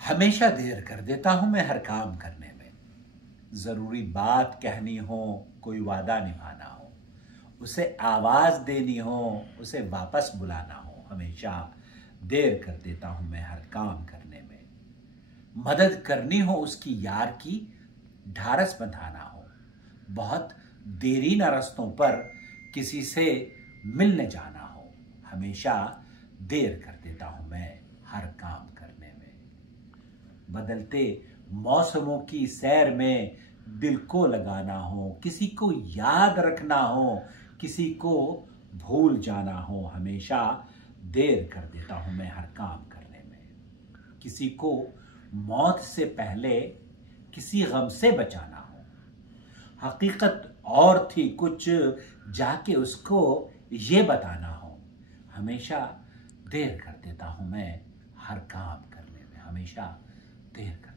हमेशा देर कर देता हूं मैं हर काम करने में। जरूरी बात कहनी हो, कोई वादा निभाना हो, उसे आवाज देनी हो, उसे वापस बुलाना हो, हमेशा देर कर देता हूं मैं हर काम करने में। मदद करनी हो उसकी यार की, ढारस बंधाना हो, बहुत देरी न रस्तों पर किसी से मिलने जाना हो, हमेशा देर कर देता हूं मैं हर काम करने में। बदलते मौसमों की सैर में दिल को लगाना हो, किसी को याद रखना हो, किसी को भूल जाना हो, हमेशा देर कर देता हूं मैं हर काम करने में। किसी को मौत से पहले किसी गम से बचाना हो, हकीकत और थी कुछ जाके उसको ये बताना हो, हमेशा देर कर देता हूं मैं हर काम करने में, हमेशा देर कर